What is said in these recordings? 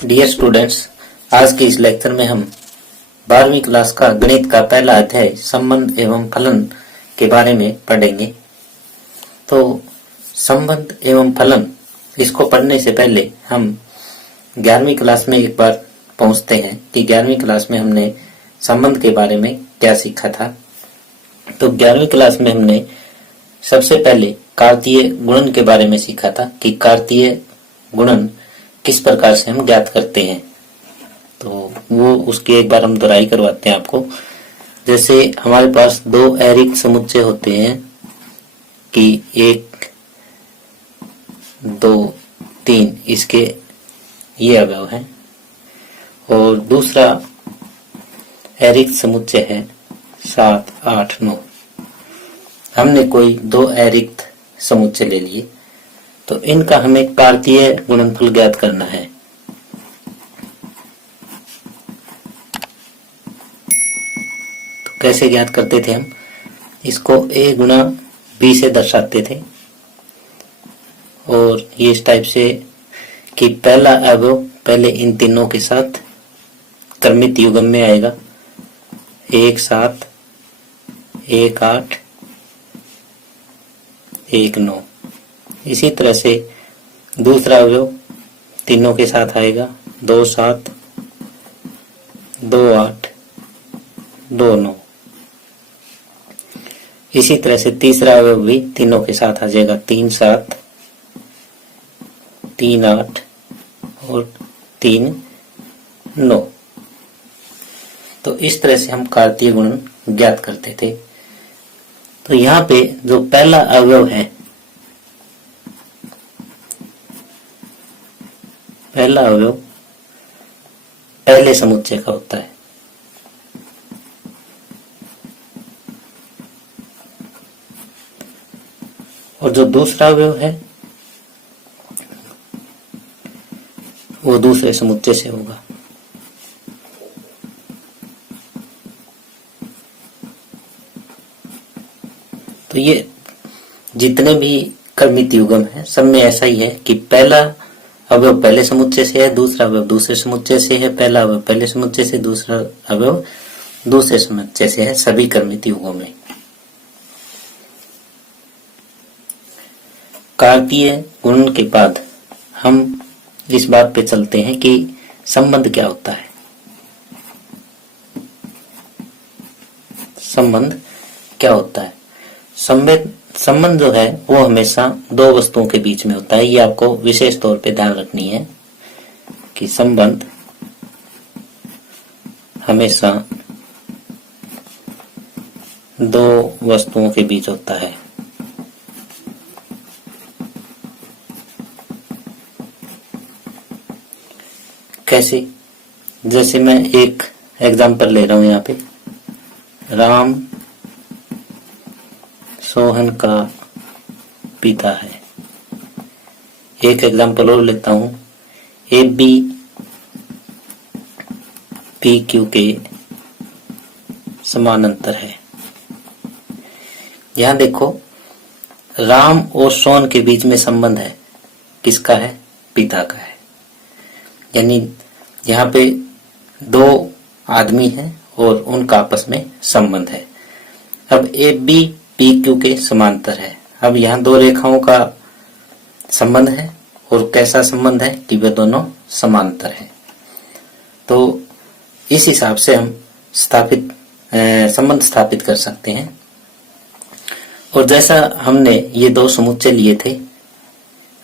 Dear students, आज के इस लेक्चर में हम 12वीं क्लास का गणित का पहला अध्याय संबंध एवं फलन के बारे में पढ़ेंगे। तो संबंध एवं फलन इसको पढ़ने से पहले हम 11वीं क्लास में एक बार पहुंचते हैं कि 11वीं क्लास में हमने संबंध के बारे में क्या सीखा था। तो 11वीं क्लास में हमने सबसे पहले कार्तीय गुणन के बारे में सीखा था कि कार्तीय गुणन किस प्रकार से हम ज्ञात करते हैं। तो वो उसकी एक बार हम दोहराई करवाते हैं आपको। जैसे हमारे पास दो ऐरिक समुच्चय होते हैं कि 1, 2, 3 इसके ये अवयव हैं, और दूसरा ऐरिक समुच्चय है 7, 8, 9। हमने कोई दो ऐरिक समुच्चय ले लिए, तो इनका हमें कार्तीय गुणनफल ज्ञात करना है। तो कैसे ज्ञात करते थे हम? इसको a गुणा b से दर्शाते थे, और ये इस टाइप से कि पहला अवयव पहले इन तीनों के साथ क्रमित युग्म में आएगा, 1, 7, 1, 8, 1, 9। इसी तरह से दूसरा अवयव तीनों के साथ आएगा, 2, 7, 2, 8, 2, 9। इसी तरह से तीसरा अवयव भी तीनों के साथ आ जाएगा, 3, 7, 3, 8 और 3, 9। तो इस तरह से हम कार्तीय गुणन ज्ञात करते थे। तो यहाँ पे जो पहला अवयव है, पहला अवयव पहले समुच्चय का होता है, और जो दूसरा अवयव है वो दूसरे समुच्चय से होगा। तो ये जितने भी क्रमित युग्म है सब में ऐसा ही है कि पहला अवयव पहले समुच्चय से है, दूसरा अवयव दूसरे समुच्चय से है, पहला अवयव पहले समुच्चय से, दूसरा अवयव दूसरे समुच्चय से है, सभी क्रमित युग्मों में। कार्तीय गुणन के बाद हम इस बात पे चलते हैं कि संबंध क्या होता है। संबंध क्या होता है? संबंध जो है वो हमेशा दो वस्तुओं के बीच में होता है। ये आपको विशेष तौर पे ध्यान रखनी है कि संबंध हमेशा दो वस्तुओं के बीच होता है। कैसे? जैसे मैं एक एग्जांपल ले रहा हूं यहाँ पे, राम सोहन का पिता है। एक एग्जांपल और लेता हूं, ए बी पी क्यू के समानांतर है। यहां देखो, राम और सोहन के बीच में संबंध है, किसका है? पिता का है। यानी यहाँ पे दो आदमी हैं और उनका आपस में संबंध है। अब ए बी पी क्यू के समांतर है। अब यहाँ दो रेखाओं का संबंध है, और कैसा संबंध है कि वे दोनों समांतर है। तो इस हिसाब से हम संबंध स्थापित कर सकते हैं। और जैसा हमने ये दो समुच्चय लिए थे,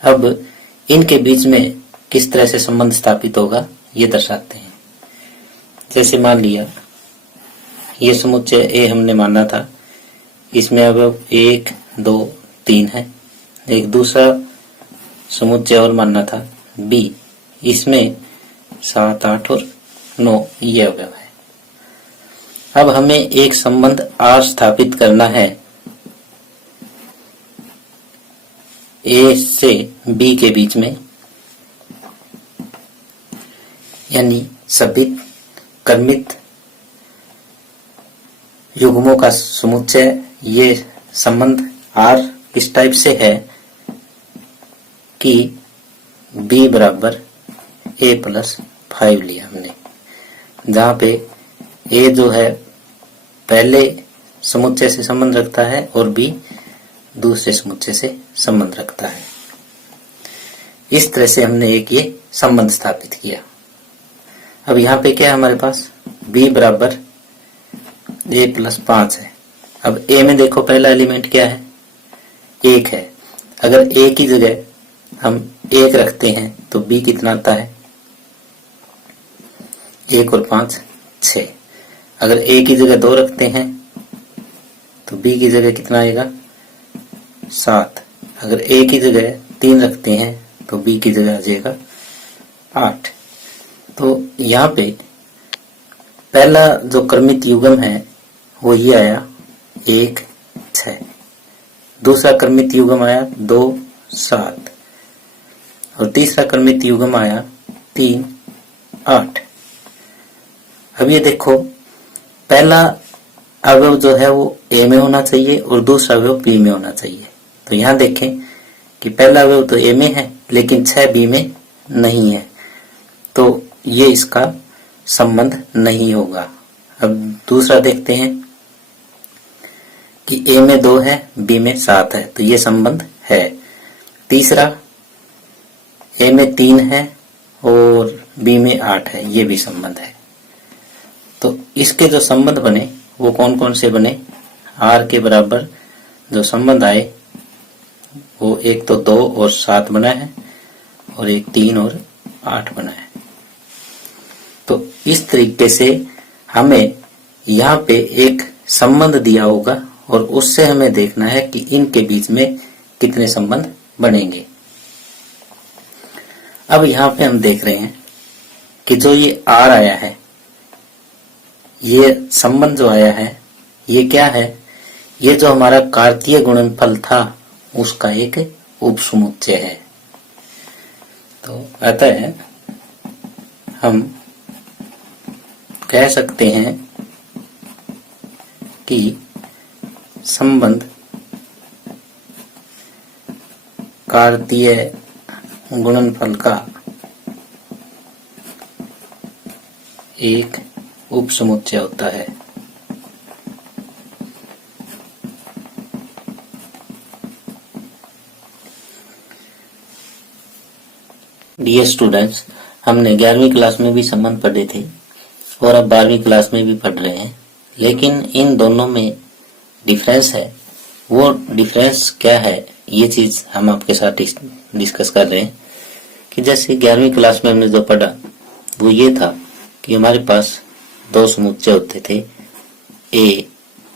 अब इनके बीच में किस तरह से संबंध स्थापित होगा ये दर्शाते हैं। जैसे मान लिया ये समुच्चय ए हमने माना था, इसमें अवयव 1, 2, 3 है। एक दूसरा समुच्चय और मानना था बी, इसमें 7, 8 और 9 ये अवयव है। अब हमें एक संबंध आर स्थापित करना है ए से बी के बीच में, यानी सभी क्रमित युग्मों का समुच्चय। ये संबंध आर इस टाइप से है कि b बराबर a+5 लिया हमने, जहाँ पे a जो है पहले समुच्चय से संबंध रखता है और b दूसरे समुच्चय से संबंध रखता है। इस तरह से हमने एक ये संबंध स्थापित किया। अब यहाँ पे क्या है हमारे पास, b बराबर a+5 है। अब a में देखो पहला एलिमेंट क्या है, 1 है। अगर a की जगह हम 1 रखते हैं तो b कितना आता है, 1 और 5 6। अगर a की जगह 2 रखते हैं तो b की जगह कितना आएगा, 7। अगर a की जगह 3 रखते हैं तो b की जगह आ जाएगा 8। तो यहाँ पे पहला जो क्रमित युग्म है वो ये आया 1 6, दूसरा क्रमित युग्म आया 2 7 और तीसरा क्रमित युग्म आया 3 8। अब ये देखो पहला अवयव जो है वो a में होना चाहिए और दूसरा अवयव b में होना चाहिए। तो यहाँ देखें कि पहला अवयव तो a में है लेकिन 6 b में नहीं है, तो ये इसका संबंध नहीं होगा। अब दूसरा देखते हैं कि a में 2 है b में 7 है, तो ये संबंध है। तीसरा a में 3 है और b में 8 है, ये भी संबंध है। तो इसके जो संबंध बने वो कौन कौन से बने, r के बराबर जो संबंध आए वो एक तो 2 और 7 बना है और एक 3 और 8 बना है। तो इस तरीके से हमें यहाँ पे एक संबंध दिया होगा और उससे हमें देखना है कि इनके बीच में कितने संबंध बनेंगे। अब यहाँ पे हम देख रहे हैं कि जो ये r आया है, ये संबंध जो आया है ये क्या है, ये जो हमारा कार्तीय गुणनफल था उसका एक उपसमुच्चय है। तो अतः हम कह सकते हैं कि संबंध कार्तीय गुणनफल का एक उपसमुच्चय होता है। डियर स्टूडेंट्स, हमने 11वीं क्लास में भी संबंध पढ़े थे और अब 12वीं क्लास में भी पढ़ रहे हैं, लेकिन इन दोनों में डिफरेंस है। वो डिफरेंस क्या है ये चीज हम आपके साथ डिस्कस कर रहे हैं कि जैसे 11वीं क्लास में हमने जो पढ़ा वो ये था कि हमारे पास 2 समुच्चय होते थे, A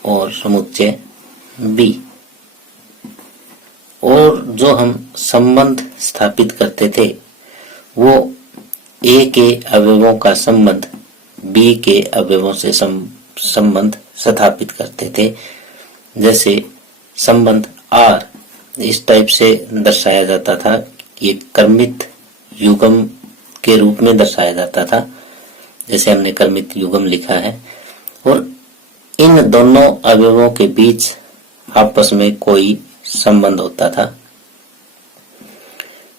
और समुच्चय B, और जो हम संबंध स्थापित करते थे वो A के अवयवों का संबंध B के अवयवों से संबंध स्थापित करते थे। जैसे संबंध R इस टाइप से दर्शाया जाता था, ये क्रमित युग्म के रूप में दर्शाया जाता था, जैसे हमने क्रमित युग्म लिखा है। और इन दोनों अवयवों के बीच आपस में कोई संबंध होता था,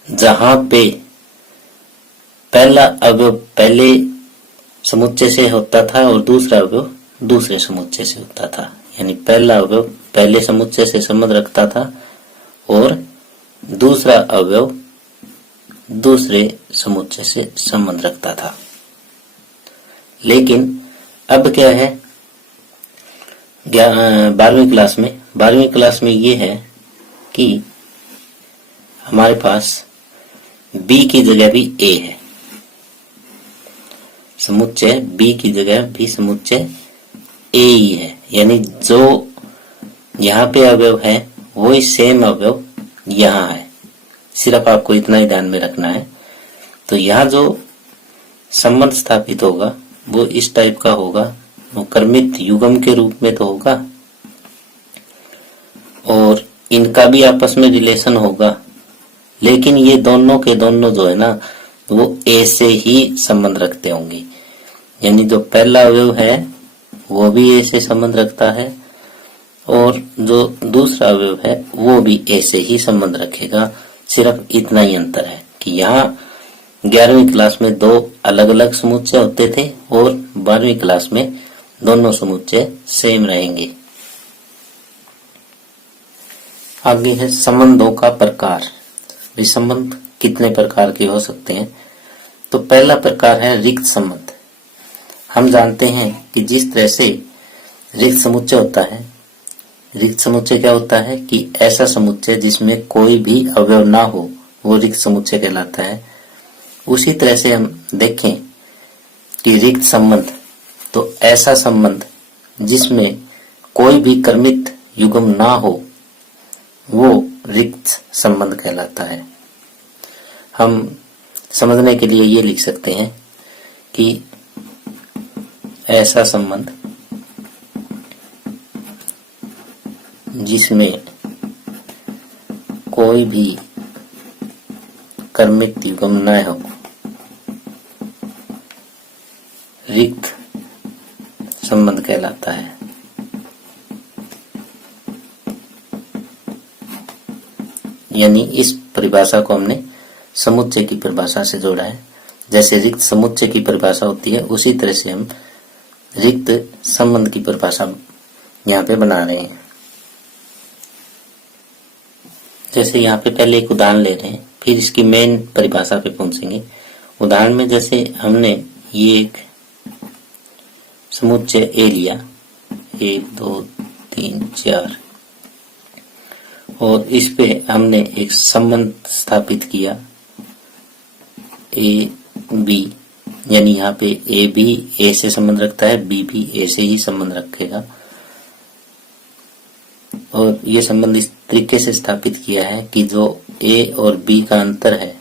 जहां पे पहला अवयव पहले समुच्चय से होता था और दूसरा अवयव दूसरे समुच्चय से होता था। यानी पहला अवयव पहले समुच्चय से संबंध रखता था और दूसरा अवयव दूसरे समुच्चय से संबंध रखता था। लेकिन अब क्या है 12वीं क्लास में ये है कि हमारे पास B की जगह भी A है, समुच्चय B की जगह भी समुच्चय A ही है। यानी जो यहाँ पे अवयव है वो ही सेम अवयव यहाँ है, सिर्फ आपको इतना ही ध्यान में रखना है। तो यहाँ जो संबंध स्थापित होगा वो इस टाइप का होगा, वो क्रमित युग्म के रूप में तो होगा और इनका भी आपस में रिलेशन होगा, लेकिन ये दोनों के दोनों जो है ना वो A से ही संबंध रखते होंगे। यानी जो पहला अवयव है वो भी A से संबंध रखता है और जो दूसरा अवयव है वो भी A से ही संबंध रखेगा। सिर्फ इतना ही अंतर है कि यहाँ 11वीं क्लास में 2 अलग अलग समुच्चय होते थे और 12वीं क्लास में दोनों समुच्चय सेम रहेंगे। आगे है संबंधों का प्रकार। संबंध कितने प्रकार के हो सकते हैं? तो पहला प्रकार है रिक्त संबंध। हम जानते हैं कि जिस तरह से रिक्त समुच्चय होता है, रिक्त समुच्चय क्या होता है कि ऐसा समुच्चय जिसमें कोई भी अवयव ना हो, वो रिक्त समुच्चय कहलाता है। उसी तरह से हम देखें कि रिक्त संबंध, तो ऐसा संबंध जिसमें कोई भी क्रमित युग्म ना हो, वो रिक्त संबंध कहलाता है। हम समझने के लिए ये लिख सकते हैं कि ऐसा संबंध जिसमें कोई भी क्रमित युग्म न हो, रिक्त संबंध कहलाता है। यानी इस परिभाषा को हमने समुच्चय की परिभाषा से जोड़ा है। जैसे रिक्त समुच्चय की परिभाषा होती है, उसी तरह से हम रिक्त संबंध की परिभाषा यहाँ पे बना रहे हैं। जैसे यहाँ पे पहले एक उदाहरण ले रहे हैं, फिर इसकी मेन परिभाषा पे पहुंचेंगे। उदाहरण में जैसे हमने ये एक समुच्चय ए लिया, 1 2 3 4, और इस पे हमने एक संबंध स्थापित किया ए बी, यानी यहाँ पे ए भी ए से संबंध रखता है, बी भी ए से ही संबंध रखेगा। और ये संबंध इस तरीके से स्थापित किया है कि जो ए और बी का अंतर है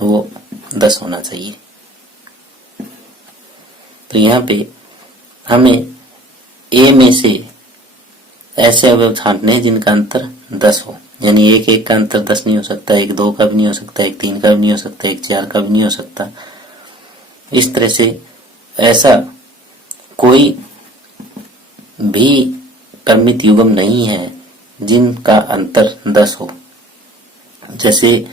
वो 10 होना चाहिए। तो यहाँ पे हमें ए में से ऐसे अवयव छांटने हैं जिनका अंतर 10 हो, यानी 1 1 का अंतर 10 नहीं हो सकता, 1 2 का भी नहीं हो सकता, 1 3 का भी नहीं हो सकता, 1 4 का भी नहीं हो सकता। इस तरह से ऐसा कोई भी क्रमित युग्म नहीं है जिनका अंतर 10 हो। जैसे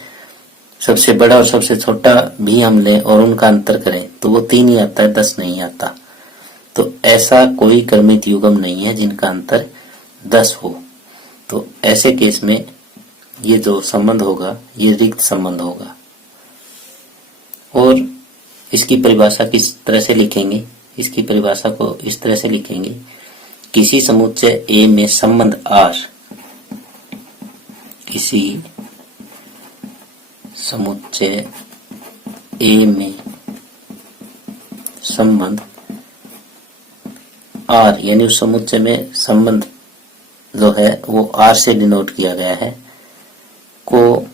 सबसे बड़ा और सबसे छोटा भी हम लें और उनका अंतर करें तो वो 3 ही आता है, 10 नहीं आता। तो ऐसा कोई क्रमित युग्म नहीं है जिनका अंतर 10 हो। तो ऐसे केस में ये जो संबंध होगा ये रिक्त संबंध होगा। और इसकी परिभाषा किस तरह से लिखेंगे? इसकी परिभाषा को इस तरह से लिखेंगे, किसी समुच्चय ए में संबंध R, किसी समुच्चय ए में संबंध R, यानी उस समुच्चय में संबंध जो है वो R से डिनोट किया गया है, को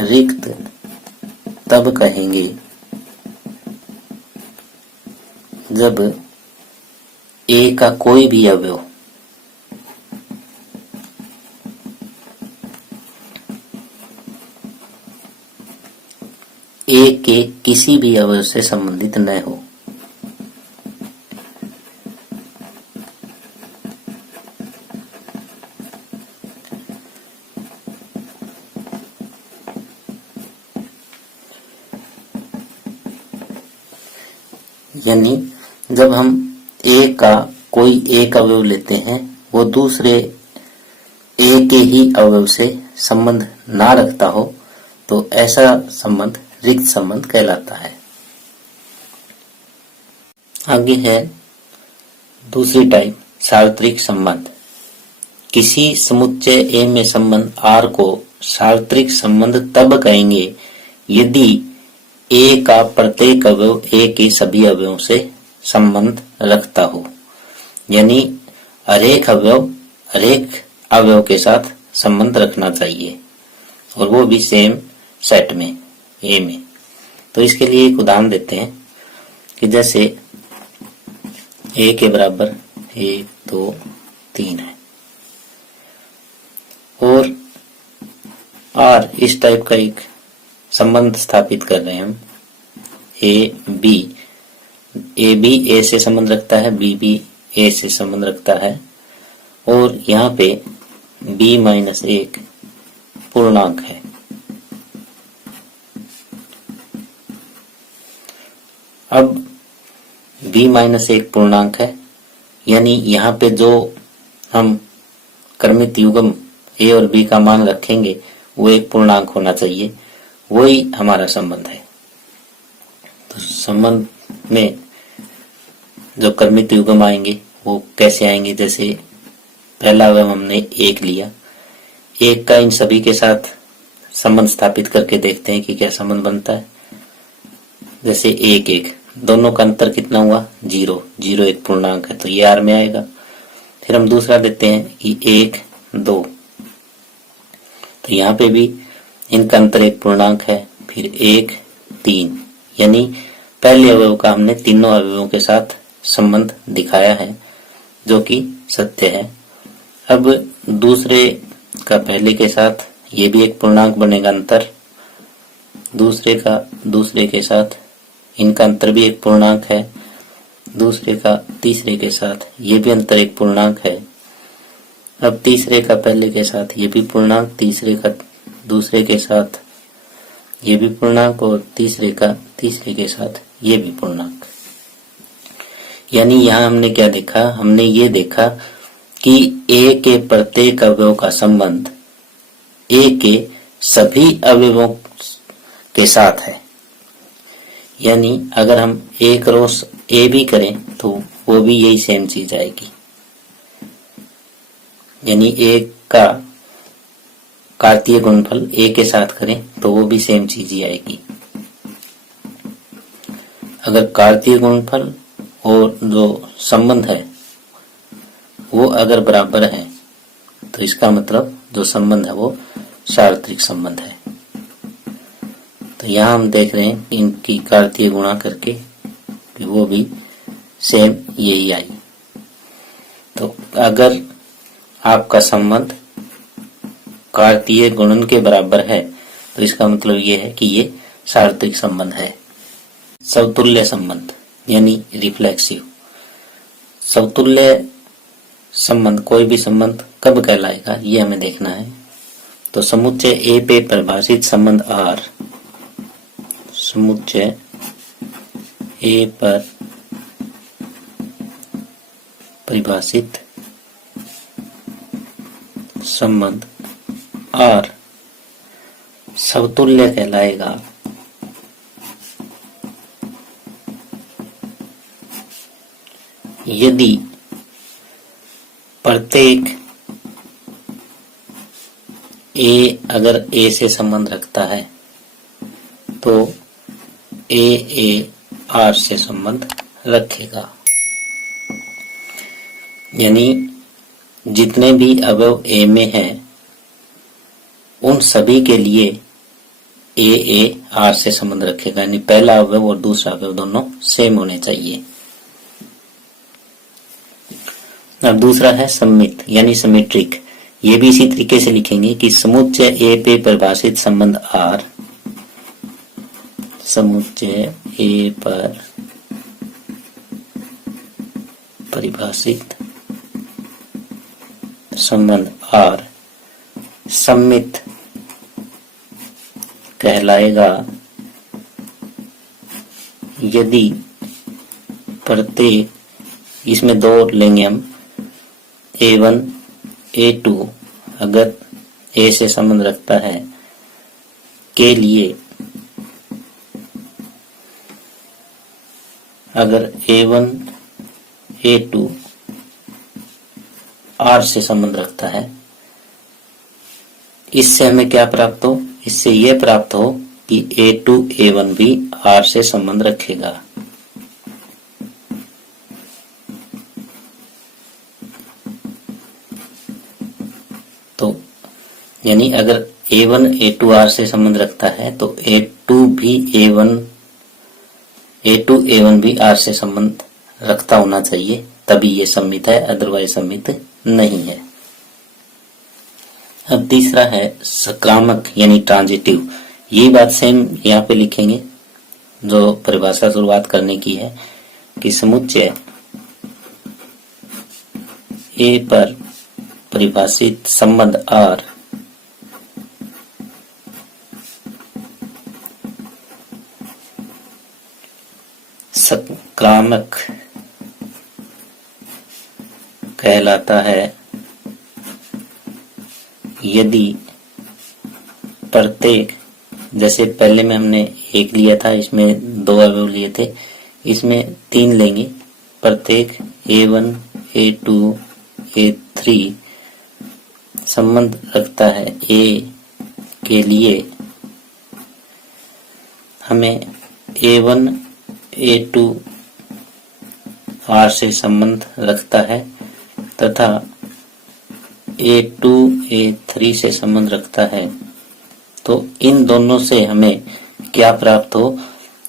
रिक्त तब कहेंगे जब ए का कोई भी अवयव ए के किसी भी अवयव से संबंधित न हो। यानी जब हम ए का कोई एक अवयव लेते हैं, वो दूसरे ए के ही अवयव से संबंध ना रखता हो, तो ऐसा संबंध रिक्त संबंध कहलाता है। आगे है दूसरी टाइप, सार्वत्रिक संबंध। किसी समुच्चय ए में संबंध R को सार्वत्रिक संबंध तब कहेंगे यदि ए का प्रत्येक अवयव ए के सभी अवयवों से संबंध रखता हो। यानी हरेक अवयव के साथ संबंध रखना चाहिए, और वो भी सेम सेट में, ए में। तो इसके लिए एक उदाहरण देते हैं कि जैसे ए के बराबर 1 2 3 है और R इस टाइप का एक संबंध स्थापित कर रहे हैं हम। ए बी ए से संबंध रखता है, बी भी ए से संबंध रखता है, और यहाँ पे b-1 पूर्णांक है। अब b माइनस एक पूर्णांक है, यानी यहाँ पे जो हम क्रमित युग्म a और b का मान रखेंगे वो एक पूर्णांक होना चाहिए, वही हमारा संबंध है। तो संबंध में जो क्रमित युग्म आएंगे वो कैसे आएंगे, जैसे पहला अवयव हमने एक लिया, एक का इन सभी के साथ संबंध स्थापित करके देखते हैं कि क्या संबंध बनता है। जैसे एक एक, दोनों का अंतर कितना हुआ, 0, 0 एक पूर्णांक है तो ये r में आएगा। फिर हम दूसरा लेते हैं कि 1 2, तो यहाँ पे भी इनका अंतर एक पूर्णांक है। फिर 1 3, यानी पहले अवयव का हमने तीनों अवयवों के साथ संबंध दिखाया है जो कि सत्य है। अब दूसरे का पहले के साथ ये भी एक पूर्णांक बनेगा अंतर, दूसरे का दूसरे के साथ इनका अंतर भी एक पूर्णांक है, दूसरे का तीसरे के साथ ये भी अंतर एक पूर्णांक है। अब तीसरे का पहले के साथ ये भी पूर्णांक, तीसरे का दूसरे के साथ ये भी पूर्णांक और तीसरे का तीसरे के साथ ये भी पूर्णांक। यानी यहाँ हमने क्या देखा, हमने ये देखा कि a के प्रत्येक अवयव का संबंध a के सभी अवयवों के साथ है। यानी अगर हम एक रो a भी करें तो वो भी यही सेम चीज आएगी, यानी a का कार्तीय गुणनफल a के साथ करें तो वो भी सेम चीज ही आएगी। अगर कार्तीय गुणनफल और जो संबंध है वो अगर बराबर है तो इसका मतलब जो संबंध है वो सार्वत्रिक संबंध है। तो यहाँ हम देख रहे हैं इनकी कार्तीय गुणा करके कि वो भी सेम यही आई। तो अगर आपका संबंध कार्तीय गुणन के बराबर है तो इसका मतलब ये है कि ये सार्वत्रिक संबंध है। समतुल्य संबंध यानी रिफ्लेक्सिव। समतुल्य संबंध कोई भी संबंध कब कहलाएगा ये हमें देखना है। तो समुच्चय A पे परिभाषित संबंध R, समुच्चय A पर परिभाषित संबंध R समतुल्य कहलाएगा यदि प्रत्येक A अगर A से संबंध रखता है तो A R से संबंध रखेगा। यानी जितने भी अवयव A में हैं उन सभी के लिए A R से संबंध रखेगा, यानी पहला अवयव और दूसरा अवयव दोनों सेम होने चाहिए। अब दूसरा है सममित यानी सिमेट्रिक। ये भी इसी तरीके से लिखेंगे कि समुच्चय A पे परिभाषित संबंध R, समुच्चय A पर परिभाषित संबंध R सममित कहलाएगा यदि प्रत्येक, इसमें दो लेंगे हम, A1 A2 अगर A से संबंध रखता है के लिए, अगर A1 A2 R से संबंध रखता है, इससे हमें क्या प्राप्त हो, इससे यह प्राप्त हो कि A2 A1 भी R से संबंध रखेगा। तो यानी अगर A1 A2 R से संबंध रखता है तो A2 A1 भी R से संबंध रखता होना चाहिए, तभी ये सम्मित है, अदरवाइज सम्मित नहीं है। अब तीसरा है सकारात्मक यानी ट्रांजिटिव। यही बात सेम यहाँ पे लिखेंगे जो परिभाषा शुरुआत करने की है कि समुच्चय A पर परिभाषित संबंध R संक्रामक कहलाता है यदि प्रत्येक, जैसे पहले में हमने एक लिया था, इसमें दो अवयव लिए थे, इसमें तीन लेंगे। प्रत्येक A1, A2, A3 संबंध रखता है A के लिए हमें A1, A2 R से संबंध रखता है तथा A2, A3 से संबंध रखता है। तो इन दोनों से हमें क्या प्राप्त हो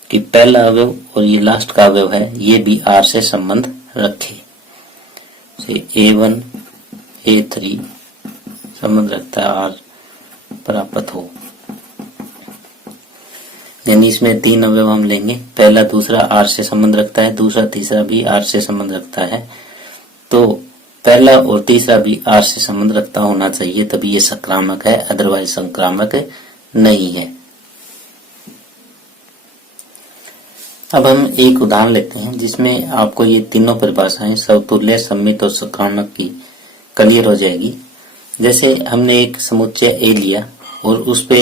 कि पहला अवयव और ये लास्ट का अवयव है ये भी R से संबंध रखे। A1, A3 संबंध रखता है R प्राप्त हो, यानी इसमें तीन अवयव हम लेंगे। पहला दूसरा R से संबंध रखता है, दूसरा तीसरा भी R से संबंध रखता है। तो पहला और तीसरा भी R से संबंध रखता होना चाहिए, तभी ये संक्रामक है, अदरवाइज संक्रामक नहीं है। अब हम एक उदाहरण लेते हैं जिसमें आपको ये तीनों परिभाषाएं समतुल्य, सम्मित और संक्रामक की क्लियर हो जाएगी। जैसे हमने एक समुच्चय A लिया और उस पे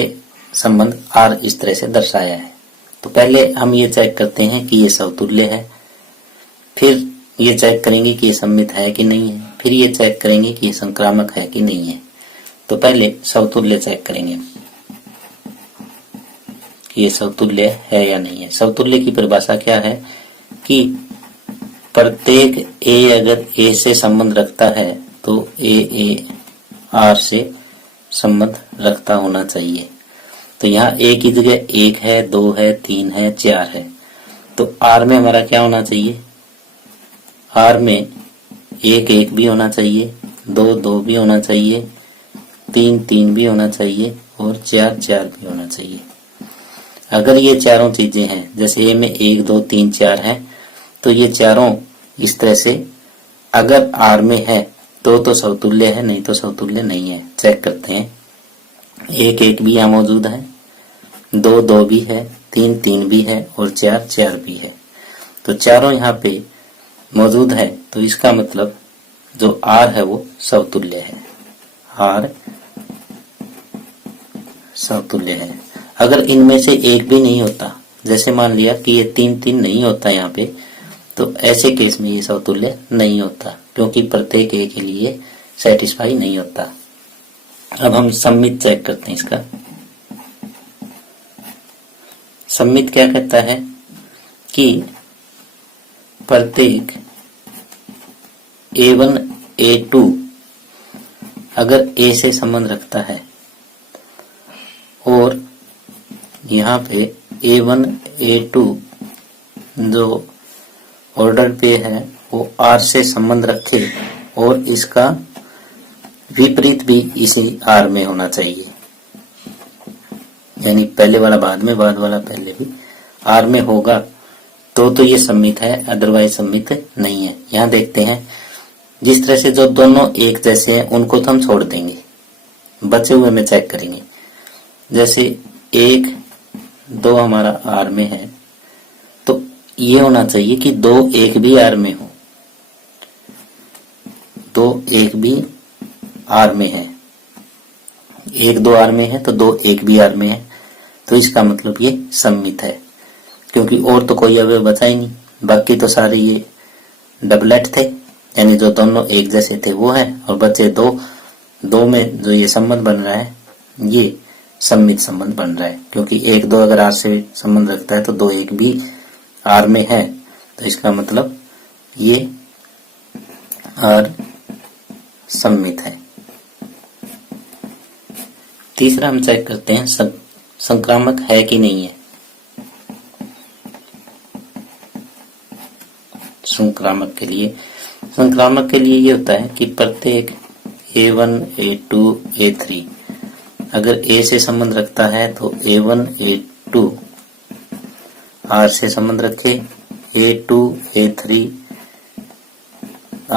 संबंध R इस तरह से दर्शाया है, तो पहले हम ये चेक करते हैं कि ये समतुल्य है, फिर ये चेक करेंगे कि ये सम्मित है कि नहीं है, फिर ये चेक करेंगे कि ये संक्रामक है कि नहीं है। तो पहले समतुल्य चेक करेंगे कि ये समतुल्य है या नहीं है। समतुल्य की परिभाषा क्या है कि प्रत्येक A अगर A से संबंध रखता है तो A R से संबंध रखता होना चाहिए। तो यहाँ A की जगह 1 है, 2 है, 3 है, 4 है, तो R में हमारा क्या होना चाहिए? R में 1 1 भी होना चाहिए, 2 2 भी होना चाहिए, 3 3 भी होना चाहिए और 4 4 भी होना चाहिए। अगर ये चारों चीजें हैं, जैसे A में 1 2 3 4 है, तो ये चारों इस तरह से अगर R में है तो समतुल्य है, नहीं तो समतुल्य नहीं है। चेक करते हैं। 1 1 भी यहाँ मौजूद है, 2 2 भी है, 3 3 भी है और 4 4 भी है। तो चारों यहाँ पे मौजूद है, तो इसका मतलब जो R है वो समतुल्य है, R समतुल्य है। अगर इनमें से एक भी नहीं होता, जैसे मान लिया कि ये 3 3 नहीं होता यहाँ पे, तो ऐसे केस में ये समतुल्य नहीं होता, क्योंकि प्रत्येक A के लिए सेटिस्फाई नहीं होता। अब हम सम्मित चेक करते हैं इसका। सम्मित क्या कहता है कि प्रत्येक A1 A2 अगर A से संबंध रखता है और यहाँ पे A1 A2 जो ऑर्डर पे है वो R से संबंध रखे और इसका विपरीत भी इसी R में होना चाहिए, यानी पहले वाला बाद में, बाद वाला पहले भी R में होगा तो ये सम्मित है, अदरवाइज सम्मित नहीं है। यहाँ देखते हैं, जिस तरह से जो दोनों एक जैसे हैं उनको तो हम छोड़ देंगे, बचे हुए में चेक करेंगे। जैसे 1 2 हमारा R में है, तो ये होना चाहिए कि 2 1 भी R में हो, 2 1 भी R में है, 1 2 R में है तो 2 1 भी R में है, तो इसका मतलब ये सम्मित है, क्योंकि और तो कोई अवयव बचा ही नहीं, बाकी तो सारे ये डबलेट थे, यानी जो दोनों एक जैसे थे वो है, और बचे दो में जो ये संबंध बन रहा है ये सम्मित संबंध बन रहा है, क्योंकि 1 2 अगर R से संबंध रखता है तो 2 1 भी R में है, तो इसका मतलब ये R सम्मित है। तीसरा हम चेक करते हैं संक्रामक है कि नहीं है। संक्रामक के लिए ये होता है कि प्रत्येक A1 A2 A3 अगर A से संबंध रखता है तो A1 A2 R से संबंध रखे, A2 A3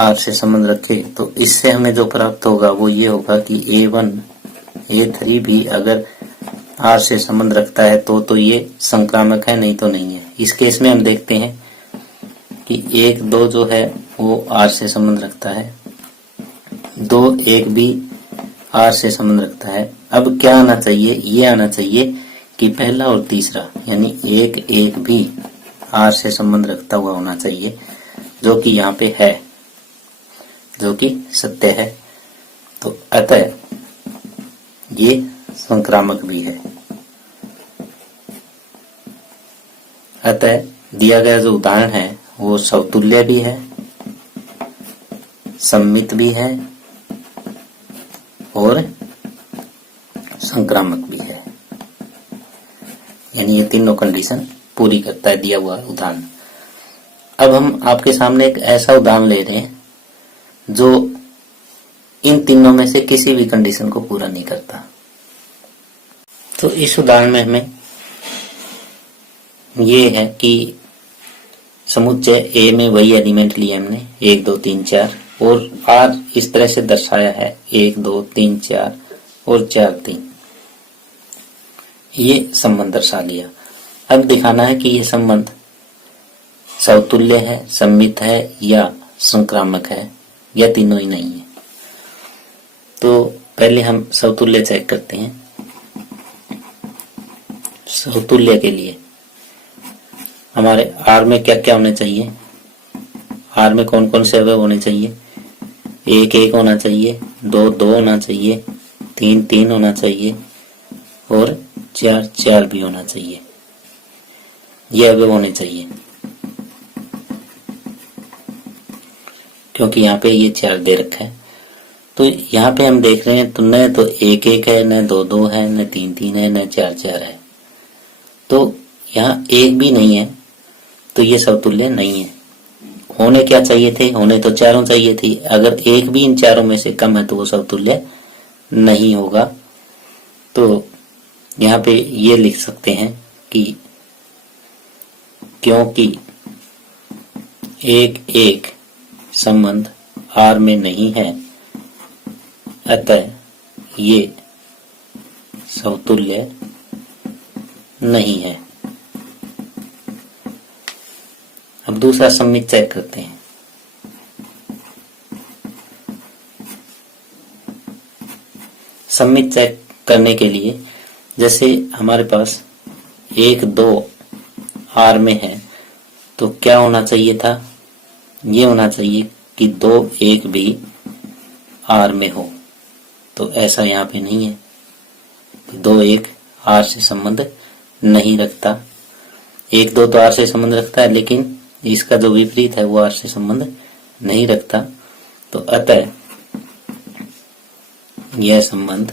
R से संबंध रखे, तो इससे हमें जो प्राप्त होगा वो ये होगा कि A1 A3 भी अगर R से संबंध रखता है तो ये संक्रामक है, नहीं तो नहीं है। इस केस में हम देखते हैं कि 1 2 जो है वो R से संबंध रखता है, 2 1 भी R से संबंध रखता है। अब क्या आना चाहिए, ये आना चाहिए कि पहला और तीसरा यानी 1 1 भी R से संबंध रखता हुआ होना चाहिए, जो कि यहाँ पे है, जो कि सत्य है। तो अतः ये संक्रामक भी है। अतः दिया गया जो उदाहरण है वो समतुल्य भी है, सम्मित भी है और संक्रामक भी है। यानी ये तीनों कंडीशन पूरी करता है दिया हुआ उदाहरण। अब हम आपके सामने एक ऐसा उदाहरण ले रहे हैं जो इन तीनों में से किसी भी कंडीशन को पूरा नहीं करता। तो इस उदाहरण में हमें ये है कि समुच्चय ए में वही एलिमेंट लिए हमने 1 2 3 4 और R इस तरह से दर्शाया है 1 2 3 4 और 4 3, ये संबंध दर्शा लिया। अब दिखाना है कि ये संबंध समतुल्य है, सम्मित है या संक्रामक है या तीनों ही नहीं है। तो पहले हम समतुल्य चेक करते हैं। समतुल्य के लिए हमारे R में क्या क्या होने चाहिए, R में कौन कौन से अवयव होने चाहिए, 1 1 होना चाहिए, 2 2 होना चाहिए, 3 3 होना चाहिए और 4 4 भी होना चाहिए। ये अवयव होने चाहिए क्योंकि यहाँ पे ये 4 दे रखा है। तो यहाँ पे हम देख रहे हैं तो न तो 1 1 है, न 2 2 है, न 3 3 है, न 4 4 है। तो यहाँ 1 भी नहीं है, तो ये समतुल्य नहीं है। होने क्या चाहिए थे, होने तो चारों चाहिए थी। अगर 1 भी इन चारों में से कम है तो वो समतुल्य नहीं होगा। तो यहाँ पे ये लिख सकते हैं कि क्योंकि 1 1 संबंध R में नहीं है, अतः ये समतुल्य नहीं है। अब दूसरा सम्मित चेक करते हैं। सम्मित चेक करने के लिए जैसे हमारे पास 1 2 R में है तो क्या होना चाहिए था, ये होना चाहिए कि 2 1 भी R में हो। तो ऐसा यहाँ पे नहीं है, 2 1 R से संबंध नहीं रखता। 1 2 तो R से संबंध रखता है, लेकिन इसका जो विपरीत है वो R से संबंध नहीं रखता। तो अतः यह संबंध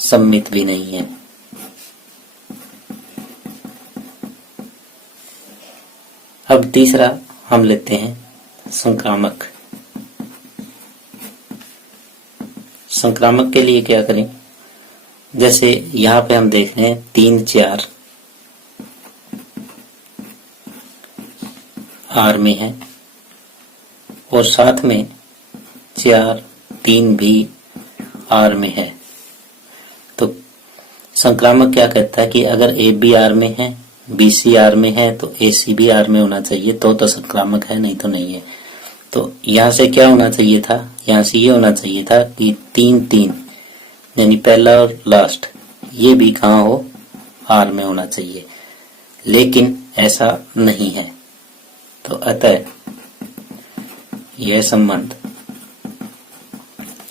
सम्मित भी नहीं है। अब तीसरा हम लेते हैं संक्रामक। संक्रामक के लिए क्या करें, जैसे यहाँ पे हम देख रहे हैं 3 4 R में है और साथ में 4 3 भी R में है। तो संक्रामक क्या कहता है कि अगर ए बी R में है, बी सी R में है तो ए सी भी R में होना चाहिए, तो संक्रामक है, नहीं तो नहीं है। तो यहाँ से क्या होना चाहिए था, यहाँ से ये होना चाहिए था कि 3 3 यानी पहला और लास्ट ये भी कहाँ हो, R में होना चाहिए, लेकिन ऐसा नहीं है। तो अतः यह संबंध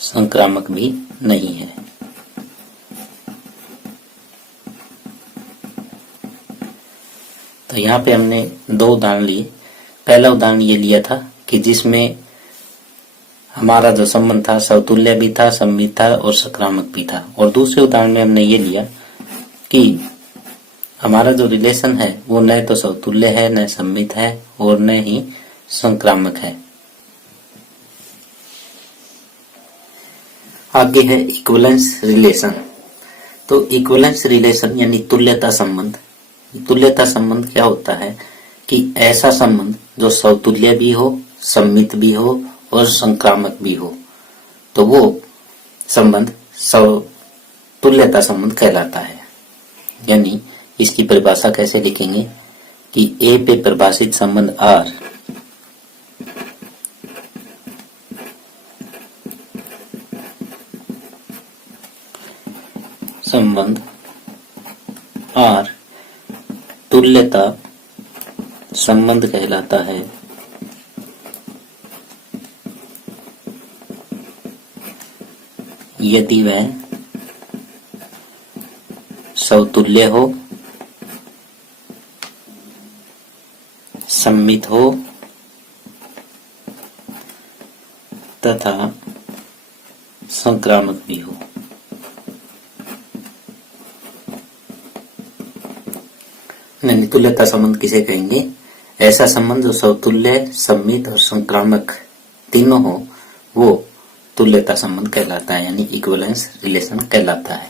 संक्रामक भी नहीं है। तो यहाँ पे हमने 2 उदाहरण लिए। पहला उदाहरण ये लिया था कि जिसमें हमारा जो संबंध था समतुल्य भी था, सम्मित था और संक्रामक भी था। और दूसरे उदाहरण में हमने ये लिया कि हमारा जो रिलेशन है वो न तो समतुल्य है, न सम्मित है और न ही संक्रामक है। आगे है इक्विवेलेंस रिलेशन। तो इक्विवेलेंस रिलेशन यानी तुल्यता संबंध। तुल्यता संबंध क्या होता है कि ऐसा संबंध जो समतुल्य भी हो, सम्मित भी हो और संक्रामक भी हो, तो वो संबंध तुल्यता संबंध कहलाता है। यानी इसकी परिभाषा कैसे लिखेंगे कि ए पे परिभाषित संबंध आर संबंध आर तुल्यता संबंध कहलाता है। यदि वह समतुल्य हो, सममित हो तथा संक्रामक भी हो। तुल्यता संबंध किसे कहेंगे? ऐसा संबंध जो समतुल्य, सममित और संक्रामक तीनों हो, वो तुल्यता संबंध कहलाता है, यानी इक्विवेलेंस रिलेशन कहलाता है।